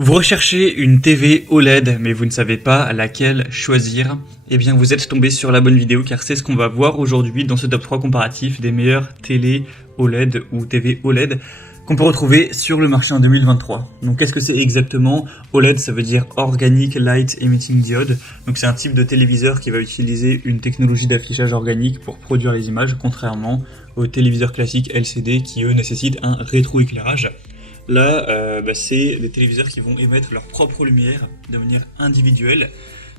Vous recherchez une TV OLED, mais vous ne savez pas laquelle choisir. Eh bien, vous êtes tombé sur la bonne vidéo, car c'est ce qu'on va voir aujourd'hui dans ce top 3 comparatif des meilleures télé OLED ou TV OLED qu'on peut retrouver sur le marché en 2023. Donc, qu'est-ce que c'est exactement? OLED, ça veut dire Organic Light Emitting Diode. Donc, c'est un type de téléviseur qui va utiliser une technologie d'affichage organique pour produire les images, contrairement aux téléviseurs classiques LCD qui, eux, nécessitent un rétroéclairage. Là, c'est des téléviseurs qui vont émettre leur propre lumière de manière individuelle.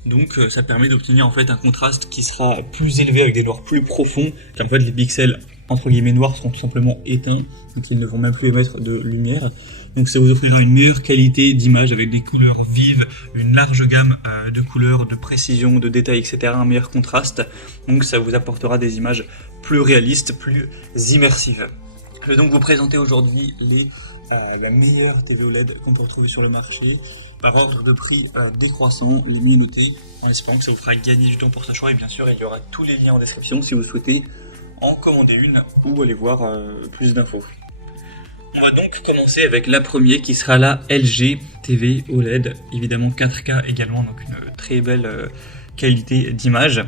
Donc ça permet d'obtenir en fait un contraste qui sera plus élevé avec des noirs plus profonds, car en fait les pixels entre guillemets noirs seront tout simplement éteints, donc ils ne vont même plus émettre de lumière. Donc ça vous offrira une meilleure qualité d'image avec des couleurs vives, une large gamme de couleurs, de précision, de détails, etc. Un meilleur contraste. Donc ça vous apportera des images plus réalistes, plus immersives. Je vais donc vous présenter aujourd'hui la meilleure TV OLED qu'on peut retrouver sur le marché par ordre de prix décroissant, les mieux notés, en espérant que ça vous fera gagner du temps pour ce choix. Et bien sûr, il y aura tous les liens en description si vous souhaitez en commander une ou aller voir plus d'infos. On va donc commencer avec la première qui sera la LG TV OLED, évidemment 4K également, donc une très belle qualité d'image.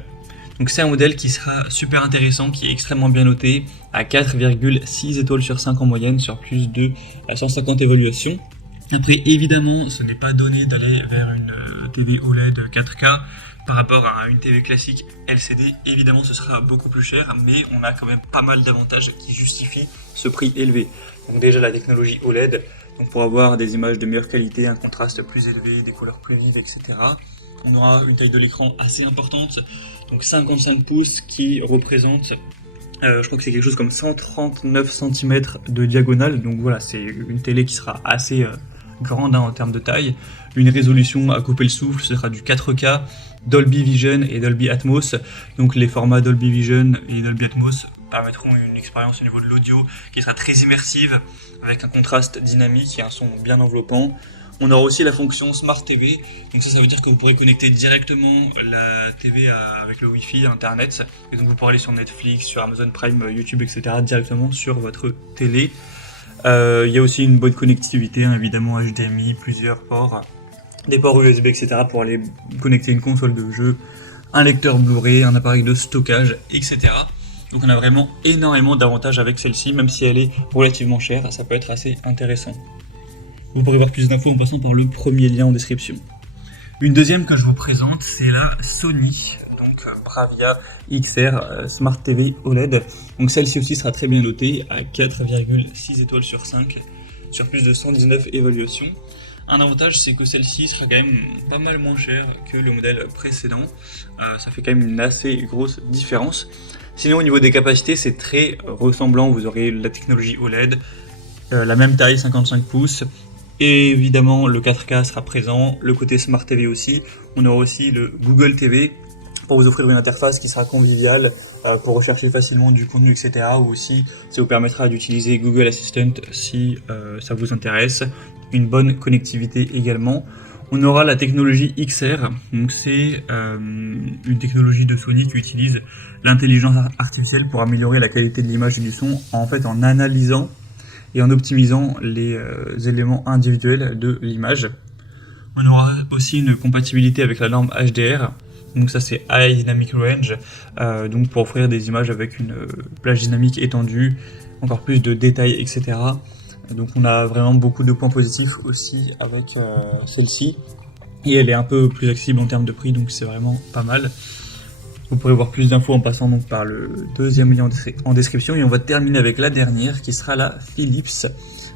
Donc c'est un modèle qui sera super intéressant, qui est extrêmement bien noté, à 4,6 étoiles sur 5 en moyenne, sur plus de 150 évaluations. Après, évidemment, ce n'est pas donné d'aller vers une TV OLED 4K par rapport à une TV classique LCD. Évidemment, ce sera beaucoup plus cher, mais on a quand même pas mal d'avantages qui justifient ce prix élevé. Donc déjà la technologie OLED, donc pour avoir des images de meilleure qualité, un contraste plus élevé, des couleurs plus vives, etc. On aura une taille de l'écran assez importante, donc 55 pouces qui représente, je crois que c'est quelque chose comme 139 cm de diagonale, donc voilà, c'est une télé qui sera assez grande en termes de taille. Une résolution à couper le souffle, ce sera du 4K, Dolby Vision et Dolby Atmos, donc les formats Dolby Vision et Dolby Atmos permettront une expérience au niveau de l'audio qui sera très immersive, avec un contraste dynamique et un son bien enveloppant. On aura aussi la fonction Smart TV, donc ça veut dire que vous pourrez connecter directement la TV avec le Wi-Fi, Internet, et donc vous pourrez aller sur Netflix, sur Amazon Prime, YouTube, etc. directement sur votre télé. Il y a aussi une bonne connectivité, hein, évidemment HDMI, plusieurs ports, des ports USB, etc. pour aller connecter une console de jeu, un lecteur Blu-ray, un appareil de stockage, etc. Donc on a vraiment énormément d'avantages avec celle-ci, même si elle est relativement chère, ça peut être assez intéressant. Vous pourrez voir plus d'infos en passant par le premier lien en description. Une deuxième que je vous présente, c'est la Sony, donc Bravia XR Smart TV OLED. Donc celle-ci aussi sera très bien notée à 4,6 étoiles sur 5, sur plus de 119 évaluations. Un avantage, c'est que celle-ci sera quand même pas mal moins chère que le modèle précédent. Ça fait quand même une assez grosse différence. Sinon, au niveau des capacités, c'est très ressemblant. Vous aurez la technologie OLED, la même taille, 55 pouces. Et évidemment, le 4K sera présent, le côté Smart TV aussi. On aura aussi le Google TV pour vous offrir une interface qui sera conviviale pour rechercher facilement du contenu, etc. Ou aussi, ça vous permettra d'utiliser Google Assistant si ça vous intéresse. Une bonne connectivité également. On aura la technologie XR, donc c'est une technologie de Sony qui utilise l'intelligence artificielle pour améliorer la qualité de l'image et du son, en fait en analysant et en optimisant les éléments individuels de l'image. On aura aussi une compatibilité avec la norme HDR, donc ça c'est High Dynamic Range, donc pour offrir des images avec une plage dynamique étendue, encore plus de détails, etc. Donc on a vraiment beaucoup de points positifs aussi avec celle-ci, et elle est un peu plus accessible en termes de prix, donc c'est vraiment pas mal. Vous pourrez voir plus d'infos en passant donc par le deuxième lien en description, et on va terminer avec la dernière qui sera la Philips,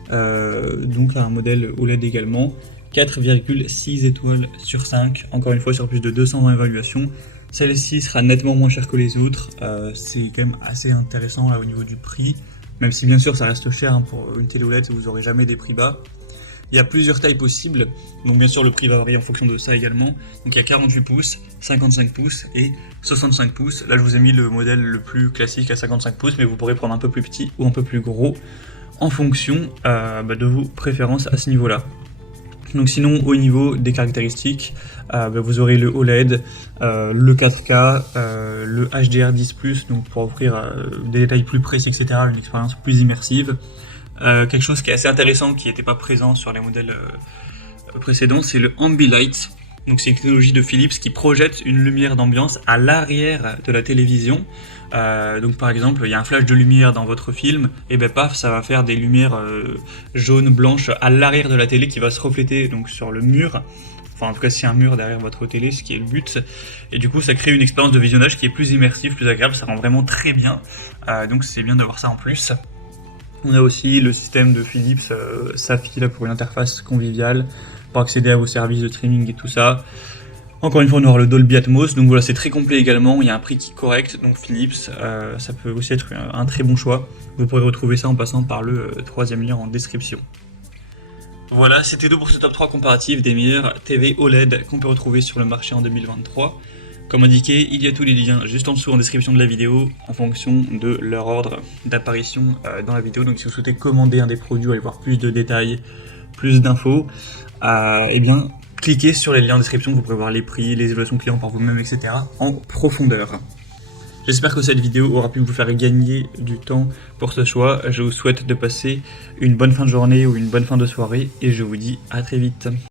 donc là un modèle OLED également, 4,6 étoiles sur 5, encore une fois sur plus de 220 évaluations. Celle-ci sera nettement moins chère que les autres, c'est quand même assez intéressant là au niveau du prix, même si bien sûr ça reste cher hein, pour une télé OLED, vous n'aurez jamais des prix bas. Il y a plusieurs tailles possibles, donc bien sûr le prix va varier en fonction de ça également. Donc il y a 48 pouces, 55 pouces et 65 pouces. Là je vous ai mis le modèle le plus classique à 55 pouces, mais vous pourrez prendre un peu plus petit ou un peu plus gros en fonction de vos préférences à ce niveau-là. Donc sinon au niveau des caractéristiques, vous aurez le OLED, le 4K, le HDR10+, donc pour offrir des détails plus précis, etc., une expérience plus immersive. Quelque chose qui est assez intéressant, qui n'était pas présent sur les modèles précédent, c'est le Ambilight. Donc c'est une technologie de Philips qui projette une lumière d'ambiance à l'arrière de la télévision. Donc par exemple, il y a un flash de lumière dans votre film, et ben paf, ça va faire des lumières jaunes, blanches à l'arrière de la télé qui va se refléter donc sur le mur. Enfin en tout cas s'il y a un mur derrière votre télé, ce qui est le but. Et du coup ça crée une expérience de visionnage qui est plus immersive, plus agréable, ça rend vraiment très bien. Donc c'est bien d'avoir ça en plus. On a aussi le système de Philips Safi là, pour une interface conviviale, pour accéder à vos services de streaming et tout ça. Encore une fois, on aura le Dolby Atmos, donc voilà, c'est très complet également, il y a un prix qui est correct, donc Philips, ça peut aussi être un très bon choix. Vous pourrez retrouver ça en passant par le troisième lien en description. Voilà, c'était tout pour ce top 3 comparatif des meilleures TV OLED qu'on peut retrouver sur le marché en 2023. Comme indiqué, il y a tous les liens juste en dessous en description de la vidéo en fonction de leur ordre d'apparition dans la vidéo. Donc si vous souhaitez commander un des produits, aller voir plus de détails, plus d'infos, eh bien cliquez sur les liens en description, vous pourrez voir les prix, les évaluations clients par vous-même, etc. en profondeur. J'espère que cette vidéo aura pu vous faire gagner du temps pour ce choix. Je vous souhaite de passer une bonne fin de journée ou une bonne fin de soirée et je vous dis à très vite.